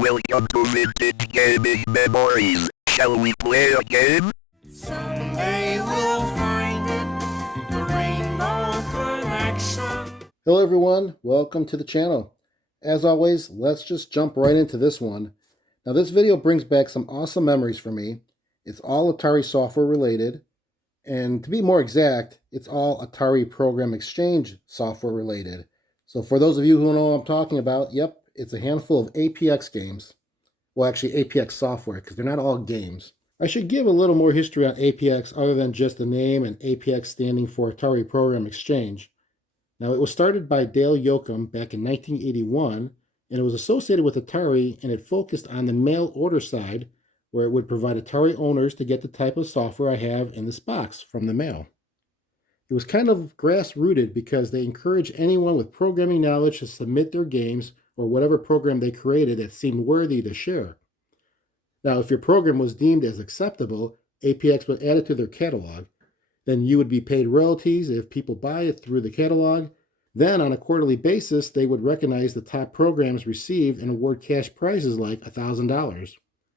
Welcome to Vintage Gaming Memories. Shall we play a game? Someday we'll find it, the Rainbow Collection. Hello everyone, welcome to the channel. As always, let's just jump right into this one. Now this video brings back some awesome memories for me. It's all Atari software related, and to be more exact, it's all Atari Program Exchange software related. So for those of you who know what I'm talking about, yep, it's a handful of APX games. Well, actually APX software, because they're not all games. I should give a little more history on APX other than just the name and APX standing for Atari Program Exchange. Now, it was started by Dale Yoakum back in 1981, and it was associated with Atari, and it focused on the mail order side, where it would provide Atari owners to get the type of software I have in this box from the mail. It was kind of grassrooted because they encouraged anyone with programming knowledge to submit their games or whatever program they created that seemed worthy to share. Now, if your program was deemed as acceptable, APX would add it to their catalog. Then you would be paid royalties if people buy it through the catalog. Then, on a quarterly basis, they would recognize the top programs received and award cash prizes like $1,000.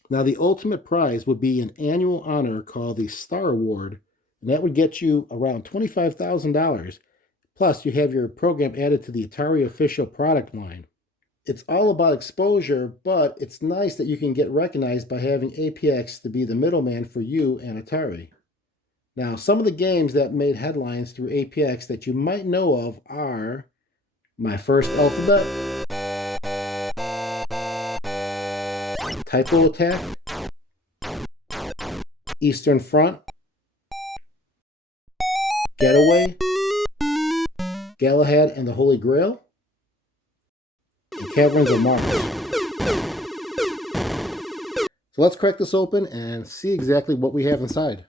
Now, the ultimate prize would be an annual honor called the Star Award, and that would get you around $25,000. Plus, you have your program added to the Atari official product line. It's all about exposure, but it's nice that you can get recognized by having APX to be the middleman for you and Atari. Now, some of the games that made headlines through APX that you might know of are My First Alphabet, Typo Attack, Eastern Front, Getaway, Galahad and the Holy Grail, and Caverns of Mars. So let's crack this open and see exactly what we have inside.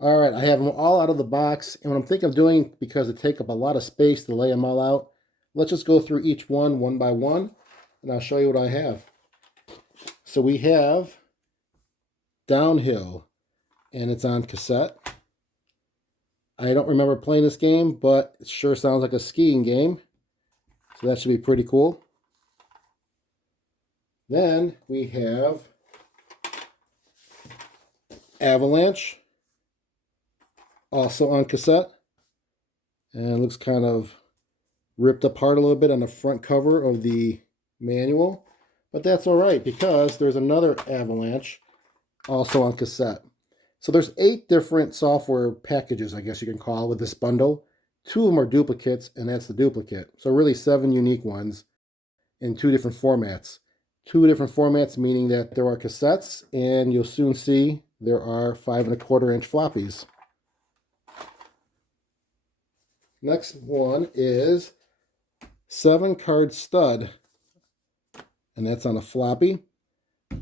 All right, I have them all out of the box, and what I'm thinking of doing, because it takes up a lot of space to lay them all out, let's just go through each one by one, and I'll show you what I have. So we have Downhill, and it's on cassette. I don't remember playing this game, but it sure sounds like a skiing game, so that should be pretty cool. Then we have Avalanche, also on cassette, and it looks kind of ripped apart a little bit on the front cover of the manual, but that's all right because there's another Avalanche also on cassette. So there's 8 different software packages, I guess you can call it, with this bundle. 2 of them are duplicates, and that's the duplicate. So really 7 unique ones in 2 different formats. 2 different formats meaning that there are cassettes, and you'll soon see there are 5 1/4 inch floppies. Next one is 7-card stud, and that's on a floppy.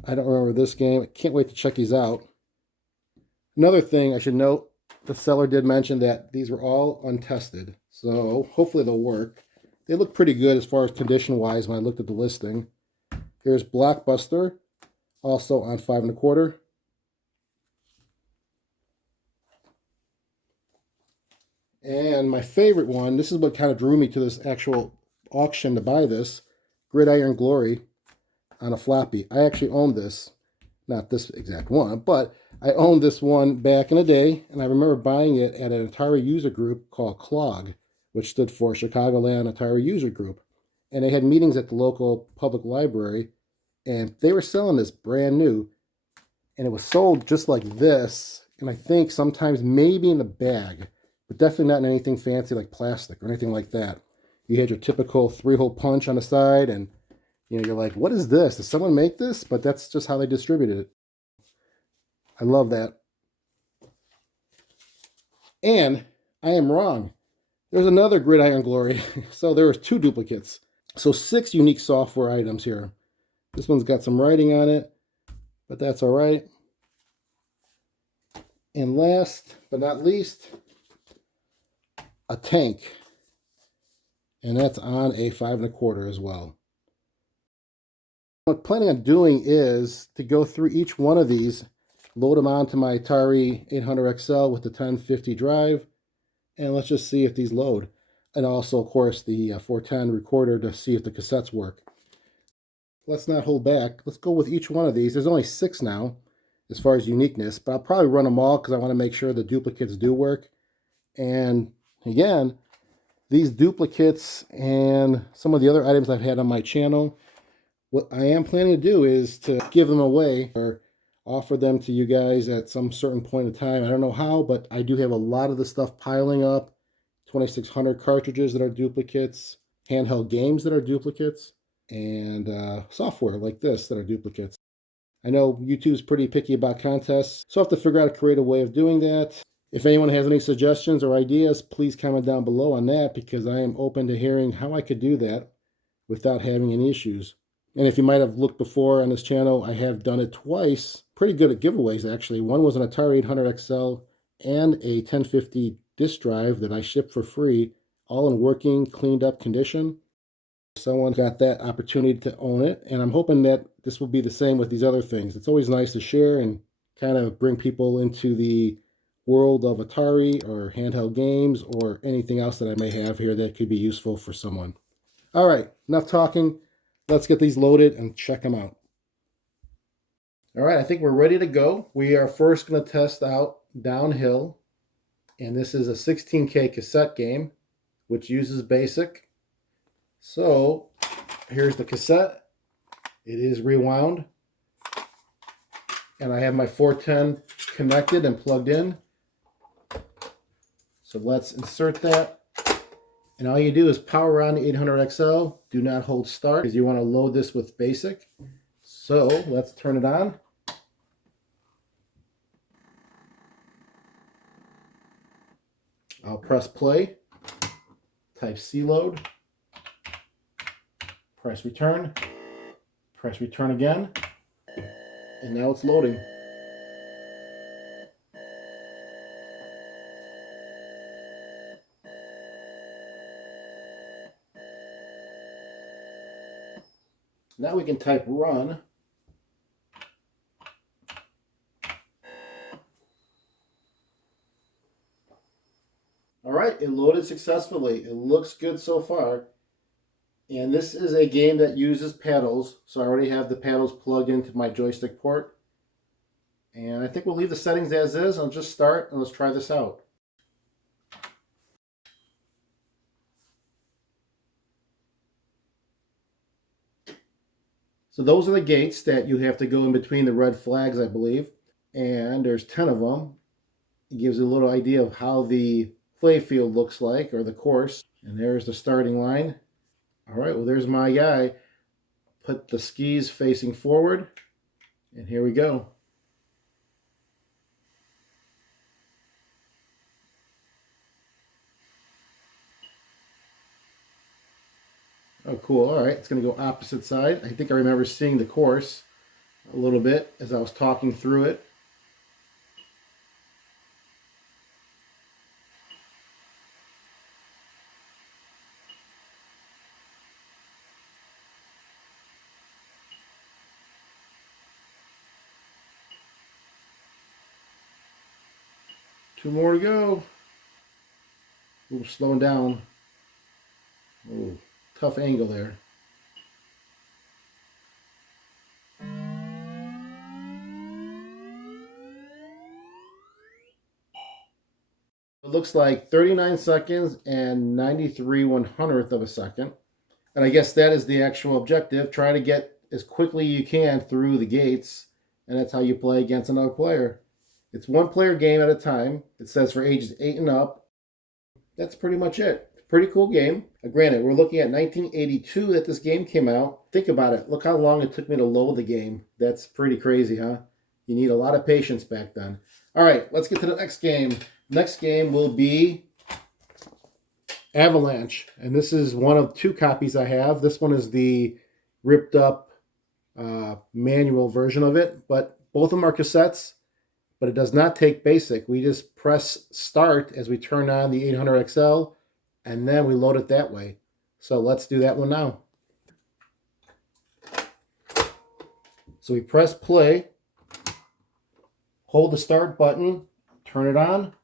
I don't remember this game. I can't wait to check these out. Another thing I should note, the seller did mention that these were all untested, so hopefully they'll work. They look pretty good as far as condition-wise when I looked at the listing. Here's Blockbuster, also on 5 1/4. And my favorite one, this is what kind of drew me to this actual auction to buy this, Gridiron Glory on a floppy. I actually owned this, not this exact one, but I owned this one back in the day, and I remember buying it at an Atari user group called CLOG, which stood for Chicagoland Atari User Group. And they had meetings at the local public library, and they were selling this brand new, and it was sold just like this, and I think sometimes maybe in a bag, but definitely not in anything fancy like plastic or anything like that. You had your typical 3-hole punch on the side, and you're like, what is this? Did someone make this? But that's just how they distributed it. I love that. And I am wrong. There's another Gridiron Glory. So there was 2 duplicates. So 6 unique software items here. This one's got some writing on it, but that's all right. And last but not least, Attank, and that's on a 5 1/4 as well. What I'm planning on doing is to go through each one of these, load them onto my Atari 800XL with the 1050 drive, and let's just see if these load. And also, of course, the 410 recorder to see if the cassettes work. Let's not hold back. Let's go with each one of these. There's only 6 now as far as uniqueness, but I'll probably run them all because I want to make sure the duplicates do work. And again, these duplicates and some of the other items I've had on my channel, what I am planning to do is to give them away or offer them to you guys at some certain point in time. I don't know how, but I do have a lot of the stuff piling up. 2600 cartridges that are duplicates, handheld games that are duplicates, and software like this that are duplicates. I know YouTube's pretty picky about contests, so I have to figure out a creative way of doing that. If anyone has any suggestions or ideas, please comment down below on that, because I am open to hearing how I could do that without having any issues. And if you might have looked before on this channel, I have done it twice. Pretty good at giveaways, actually. One was an Atari 800XL and a 1050 disk drive that I shipped for free, all in working, cleaned up condition. Someone got that opportunity to own it, and I'm hoping that this will be the same with these other things. It's always nice to share and kind of bring people into the world of Atari or handheld games or anything else that I may have here that could be useful for someone. All right, enough talking. Let's get these loaded and check them out. All right, I think we're ready to go. We are first going to test out Downhill, and this is a 16K cassette game, which uses BASIC. So here's the cassette. It is rewound, and I have my 410 connected and plugged in. So let's insert that, and all you do is power on the 800XL. Do not hold start because you want to load this with BASIC. So let's turn it on. I'll press play, type C load, press return again, and now it's loading. Now we can type run. All right, it loaded successfully. It looks good so far. And this is a game that uses paddles, so I already have the paddles plugged into my joystick port. And I think we'll leave the settings as is. I'll just start and let's try this out. So those are the gates that you have to go in between the red flags, I believe. And there's 10 of them. It gives you a little idea of how the play field looks like, or the course. And there's the starting line. All right, well, there's my guy. Put the skis facing forward, and here we go. Oh, cool. All right, it's going to go opposite side. I think I remember seeing the course a little bit as I was talking through it. Two more to go. Ooh, slowing down. Ooh, tough angle there. It looks like 39 seconds and 93/100th of a second. And I guess that is the actual objective. Try to get as quickly you can through the gates, and that's how you play against another player. It's one player game at a time. It says for ages 8 and up. That's pretty much it. Pretty cool game. Granted, we're looking at 1982 that this game came out. Think about it. Look how long it took me to load the game. That's pretty crazy, huh? You need a lot of patience back then. All right, let's get to the next game. Next game will be Avalanche. And this is one of 2 copies I have. This one is the ripped up manual version of it. But both of them are cassettes. But it does not take BASIC. We just press start as we turn on the 800XL, and then we load it that way. So let's do that one now. So we press play, hold the start button, turn it on,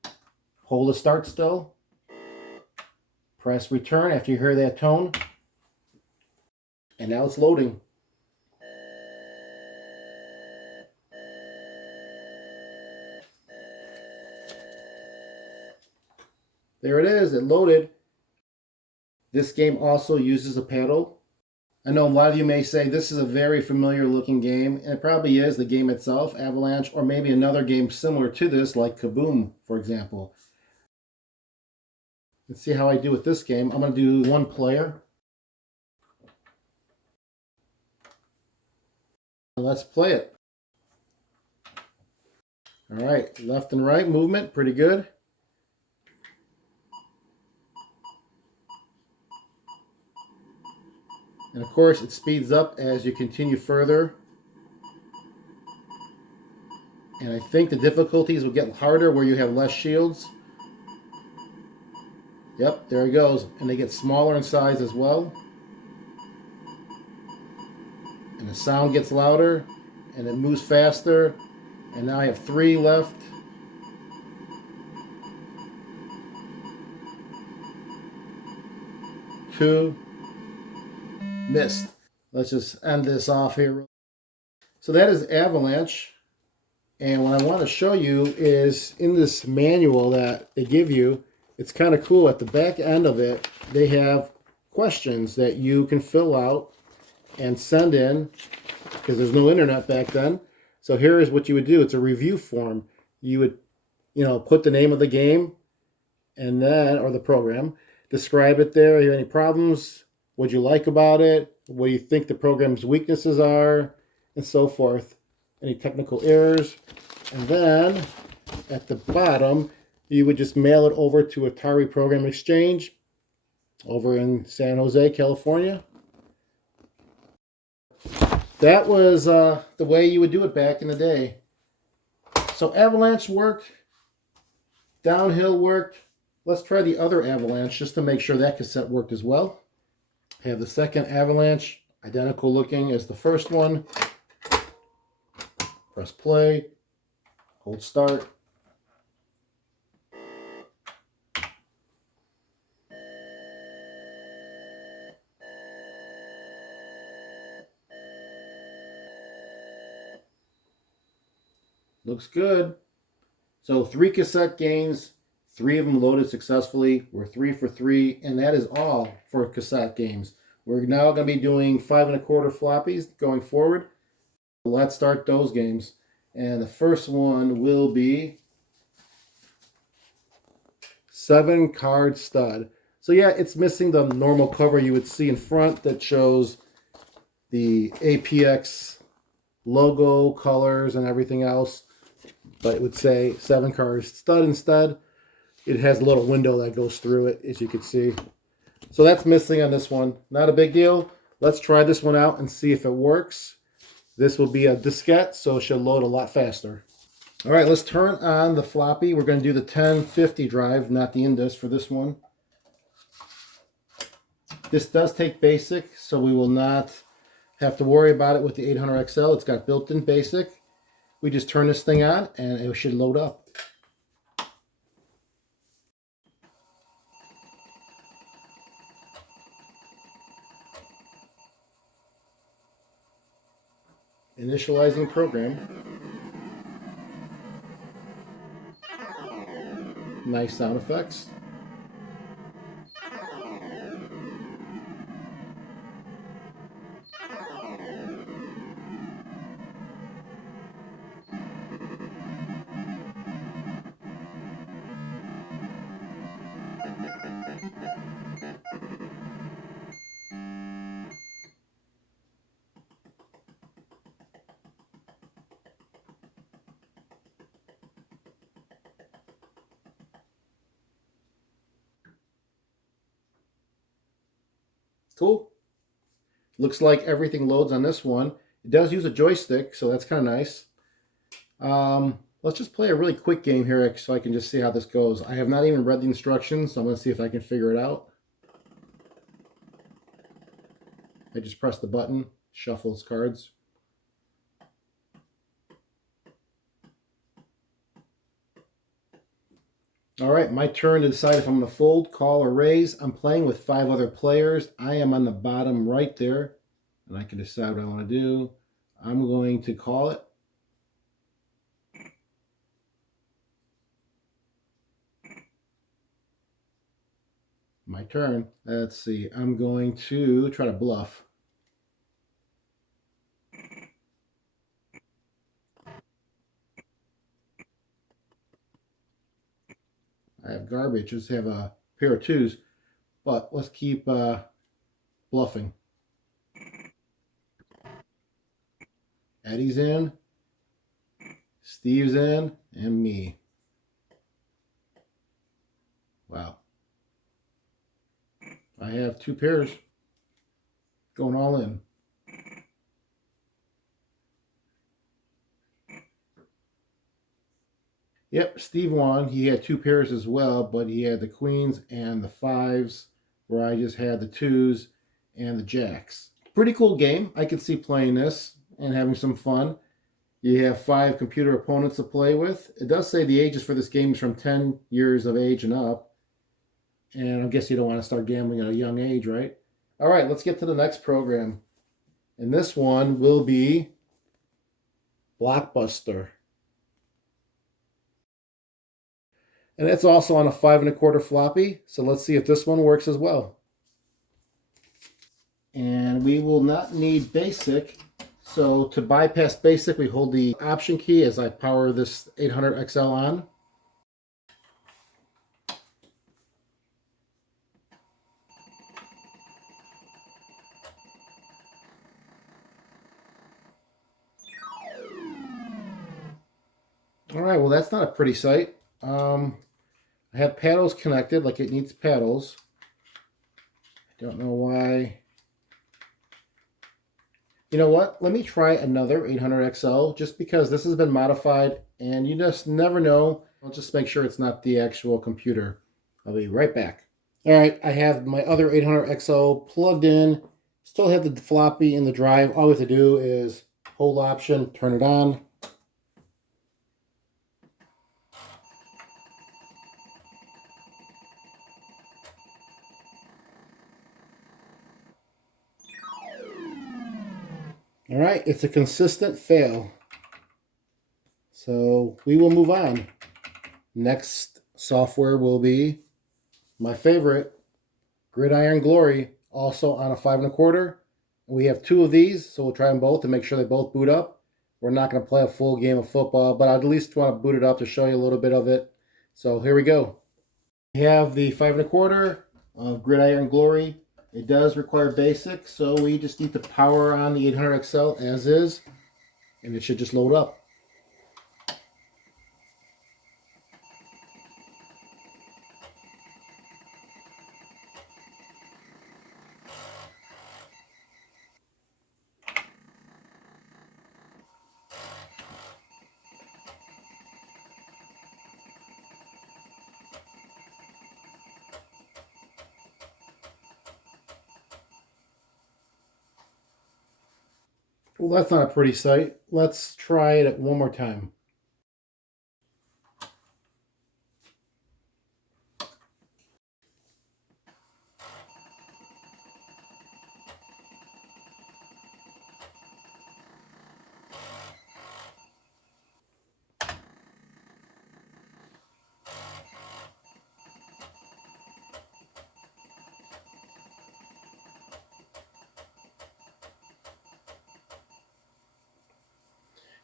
hold the start still, press return after you hear that tone, and now it's loading. There it is, it loaded. This game also uses a paddle. I know a lot of you may say this is a very familiar looking game, and it probably is, the game itself, Avalanche, or maybe another game similar to this like Kaboom, for example. Let's see how I do with this game. I'm going to do one player. Let's play it. All right, left and right movement, pretty good. And of course, it speeds up as you continue further. And I think the difficulties will get harder where you have less shields. Yep, there it goes. And they get smaller in size as well. And the sound gets louder, and it moves faster. And now I have 3 left. Two. Missed. Let's just end this off here. So that is Avalanche. And what I want to show you is in this manual that they give you, it's kind of cool. At the back end of it, they have questions that you can fill out and send in, because there's no internet back then. So here is what you would do. It's a review form. You would, put the name of the game and then, or the program, describe it there. Are there any problems? What you like about it? What do you think the program's weaknesses are? And so forth. Any technical errors? And then at the bottom, you would just mail it over to Atari Program Exchange over in San Jose, California. That was the way you would do it back in the day. So Avalanche worked. Downhill worked. Let's try the other Avalanche just to make sure that cassette worked as well. I have the second Avalanche, identical looking as the first one. Press play, hold start. Looks good. So 3 cassette games, 3 of them loaded successfully. We're 3 for 3, and that is all for cassette games. We're now going to be doing 5 1/4 floppies going forward. Let's start those games. And the first one will be 7-card stud. So yeah, it's missing the normal cover you would see in front that shows the APX logo, colors, and everything else. But it would say 7-card stud instead. It has a little window that goes through it, as you can see. So that's missing on this one. Not a big deal. Let's try this one out and see if it works. This will be a diskette, so it should load a lot faster. All right, let's turn on the floppy. We're going to do the 1050 drive, not the Indus for this one. This does take basic, so we will not have to worry about it with the 800XL. It's got built-in basic. We just turn this thing on, and it should load up. Initializing program. Nice sound effects. Cool. Looks like everything loads on this one. It does use a joystick, so that's kind of nice. Let's just play a really quick game here so I can just see how this goes. I have not even read the instructions, so I'm going to see if I can figure it out. I just press the button, shuffles cards. All right, my turn to decide if I'm going to fold, call, or raise. I'm playing with 5 other players. I am on the bottom right there, and I can decide what I want to do. I'm going to call it. My turn. Let's see. I'm going to try to bluff. I have garbage. Just have a pair of 2s. But let's keep bluffing. Eddie's in. Steve's in. And me. Wow. I have 2 pairs. Going all in. Yep, Steve won. He had 2 pairs as well, but he had the queens and the 5s, where I just had the 2s and the jacks. Pretty cool game. I could see playing this and having some fun. You have 5 computer opponents to play with. It does say the ages for this game is from 10 years of age and up. And I guess you don't want to start gambling at a young age, right? All right, let's get to the next program. And this one will be Blockbuster. And it's also on a 5 1/4 floppy. So let's see if this one works as well. And we will not need basic. So to bypass basic, we hold the option key as I power this 800 XL on. All right, well, that's not a pretty sight. I have paddles connected like it needs paddles. I don't know why. You know what? Let me try another 800 XL just because this has been modified and you just never know. I'll just make sure it's not the actual computer. I'll be right back. All right, I have my other 800 XL plugged in. Still have the floppy in the drive. All we have to do is hold option, turn it on. All right, it's a consistent fail. So we will move on. Next software will be my favorite, Gridiron Glory, also on a 5 1/4. We have 2 of these, so we'll try them both to make sure they both boot up. We're not going to play a full game of football, but I at least want to boot it up to show you a little bit of it. So here we go. We have the 5 1/4 of Gridiron Glory. It does require basic, so we just need to power on the 800 XL as is, and it should just load up. Well, that's not a pretty sight. Let's try it one more time.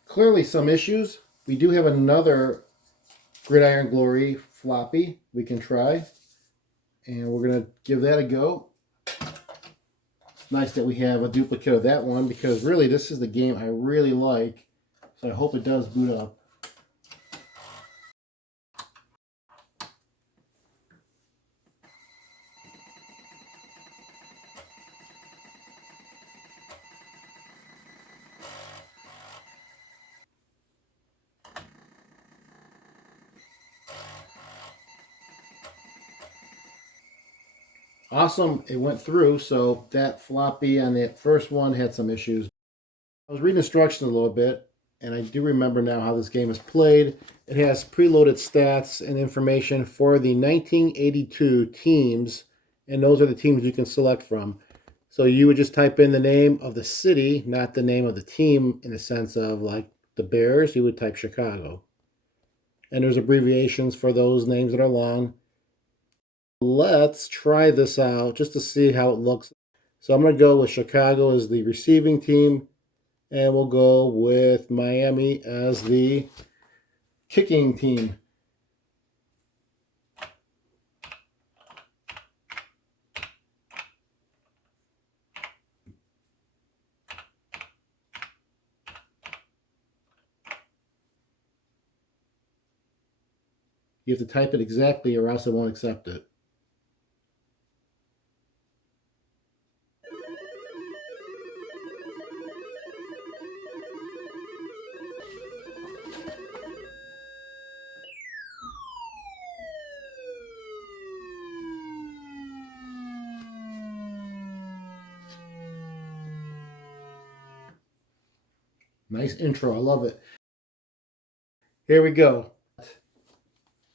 Clearly some issues. We do have another Gridiron Glory floppy we can try. And we're going to give that a go. It's nice that we have a duplicate of that one because really this is the game I really like. So I hope it does boot up. Awesome, it went through, so that floppy on that first one had some issues. I was reading instructions a little bit. and I do remember now how this game is played. It has preloaded stats and information for the 1982 teams, and those are the teams you can select from. So you would just type in the name of the city, not the name of the team in the sense of like the Bears, you would type Chicago. And there's abbreviations for those names that are long. Let's try this out just to see how it looks. So I'm going to go with Chicago as the receiving team, and we'll go with Miami as the kicking team. You have to type it exactly or else it won't accept it. Nice intro, I love it. Here we go.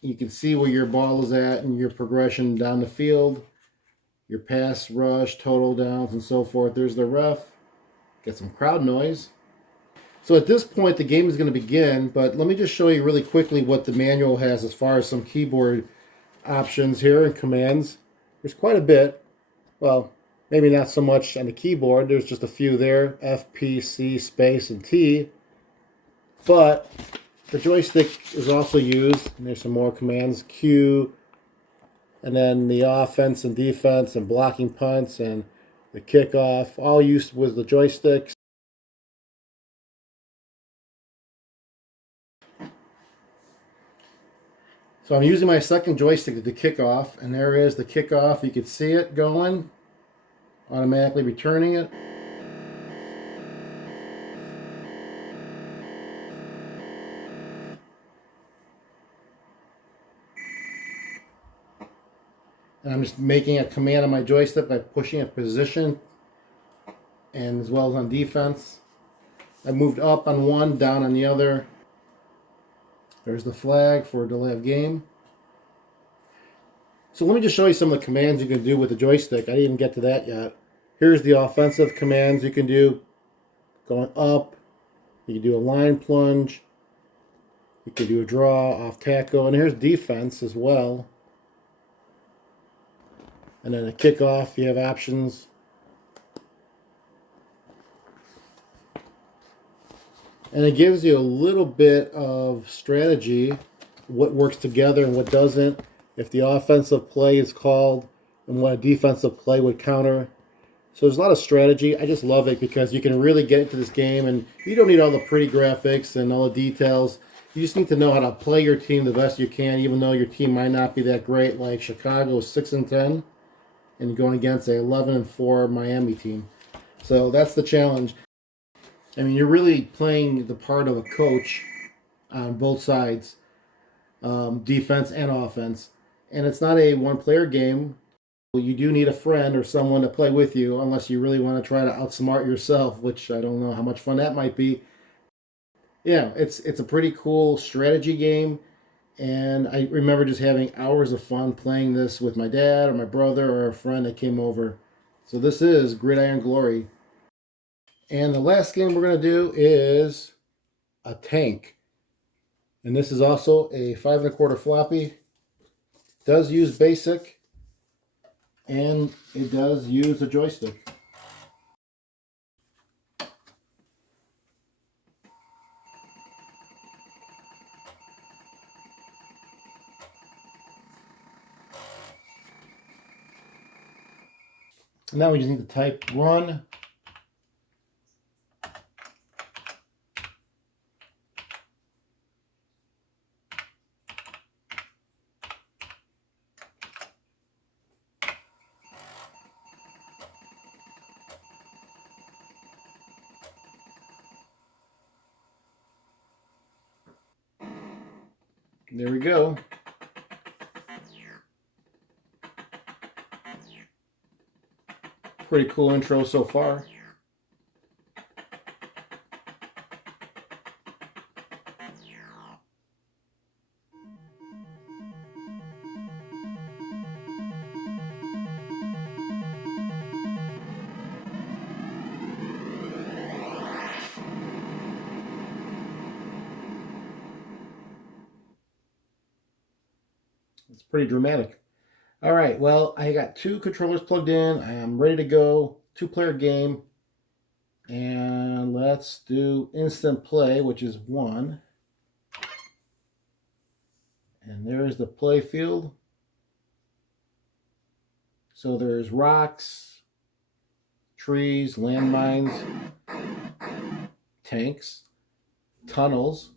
You can see where your ball is at and your progression down the field, your pass, rush, total downs, and so forth. There's the ref. Get some crowd noise. So at this point, the game is going to begin, but let me just show you really quickly what the manual has as far as some keyboard options here and commands. There's quite a bit. Well, maybe not so much on the keyboard. There's just a few there, F, P, C, space, and T. But the joystick is also used, and there's some more commands, Q, and then the offense and defense and blocking punts and the kickoff, all used with the joysticks. So I'm using my second joystick to the kickoff, and there is the kickoff. You can see it going, automatically returning it. And I'm just making a command on my joystick by pushing a position, and as well as on defense. I moved up on one, down on the other. There's the flag for delay of game. So let me just show you some of the commands you can do with the joystick. I didn't even get to that yet. Here's the offensive commands you can do. Going up, you can do a line plunge. You can do a draw, off tackle. And here's defense as well. And then a kickoff, you have options. And it gives you a little bit of strategy, what works together and what doesn't. If the offensive play is called and what a defensive play would counter. So there's a lot of strategy. I just love it because you can really get into this game, and you don't need all the pretty graphics and all the details. You just need to know how to play your team the best you can, even though your team might not be that great, like Chicago 6-10. And going against a 11-4 Miami team. So that's the challenge. I mean, you're really playing the part of a coach on both sides, defense and offense. And it's not a one-player game. You do need a friend or someone to play with you, unless you really want to try to outsmart yourself, which I don't know how much fun that might be. Yeah, it's a pretty cool strategy game. And I remember just having hours of fun playing this with my dad or my brother or a friend that came over. So this is Gridiron Glory. And the last game we're going to do is Attank. And this is also a 5 1/4 floppy. It does use BASIC. And it does use a joystick. Now we just need to type run. There we go. Pretty cool intro so far. It's pretty dramatic. All right, well, I got 2 controllers plugged in. I am ready to go. 2-player game. And let's do instant play, which is 1. And there's the play field. So there's rocks, trees, landmines, tanks, tunnels.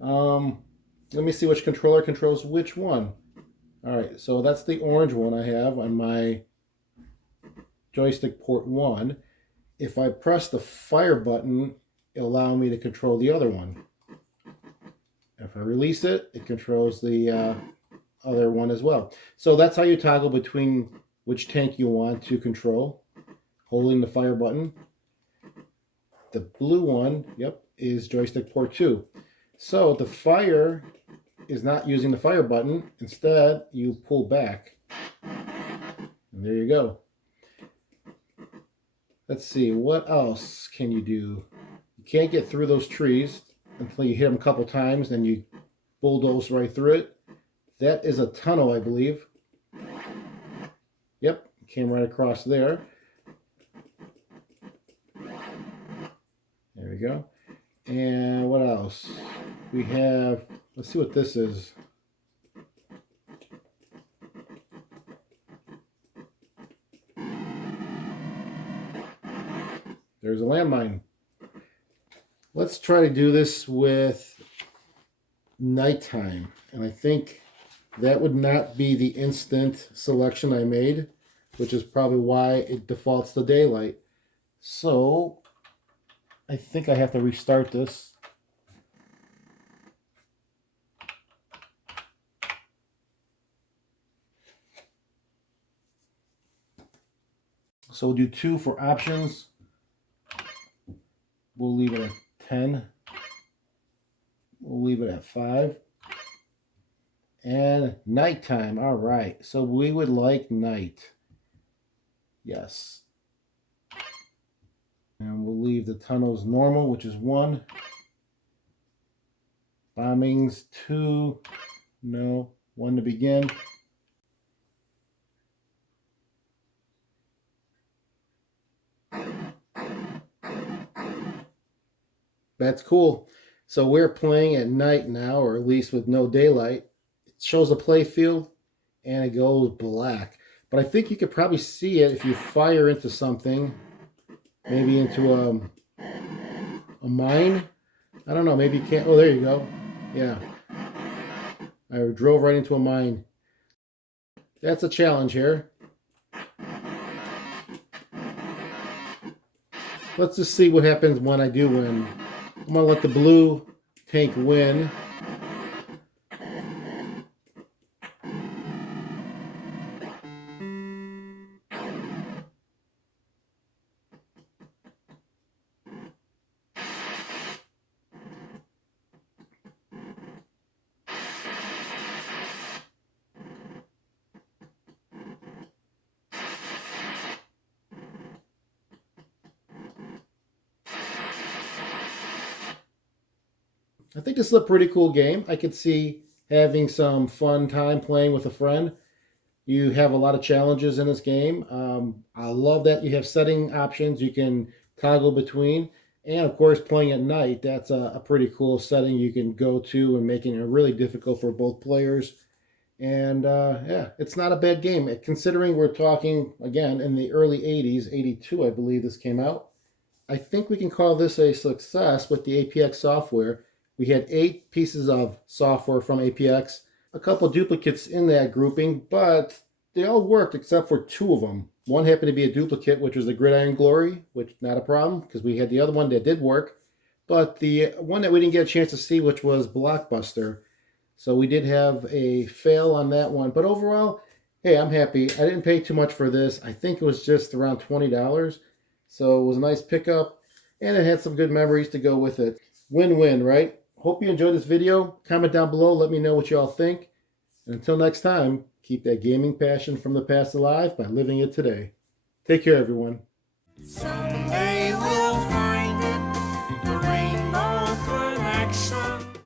Let me see which controller controls which one. All right, so that's the orange one I have on my joystick port 1. If I press the fire button, it'll allow me to control the other one. If I release it, it controls the other one as well. So that's how you toggle between which tank you want to control, holding the fire button. The blue one, yep, is joystick port 2. So the fire is not using the fire button. Instead, you pull back. And there you go. Let's see, what else can you do? You can't get through those trees until you hit them a couple times, then you bulldoze right through it. That is a tunnel, I believe. Yep, came right across there. There we go. And what else? We have, let's see what this is. There's a landmine. Let's try to do this with nighttime. And I think that would not be the instant selection I made, which is probably why it defaults to daylight. So I think I have to restart this. So we'll do 2 for options. We'll leave it at 10. We'll leave it at 5. And nighttime. All right. So we would like night. Yes. And we'll leave the tunnels normal, which is 1. Bombings, 2. No. 1 to begin. That's cool. So we're playing at night now, or at least with no daylight. It shows the play field and it goes black. But I think you could probably see it if you fire into something, maybe into a mine. I don't know, maybe you can't. Oh, there you go. Yeah. I drove right into a mine. That's a challenge here. Let's just see what happens when I do win. I'm going to let the blue tank win. I think this is a pretty cool game. I could see having some fun time playing with a friend. You have a lot of challenges in this game. I love that you have setting options you can toggle between. And of course, playing at night, that's a pretty cool setting you can go to and making it really difficult for both players. And yeah, it's not a bad game. Considering we're talking, again, in the early 80s, 82, I believe this came out. I think we can call this a success with the APX software. We had 8 pieces of software from APX, a couple duplicates in that grouping, but they all worked except for 2 of them. One happened to be a duplicate, which was the Gridiron Glory, which not a problem because we had the other one that did work. But the one that we didn't get a chance to see, which was Blockbuster. So we did have a fail on that one. But overall, hey, I'm happy. I didn't pay too much for this. I think it was just around $20. So it was a nice pickup, and it had some good memories to go with it. Win-win, right? Hope you enjoyed this video. Comment down below. Let me know what you all think. And until next time, keep that gaming passion from the past alive by living it today. Take care, everyone. Someday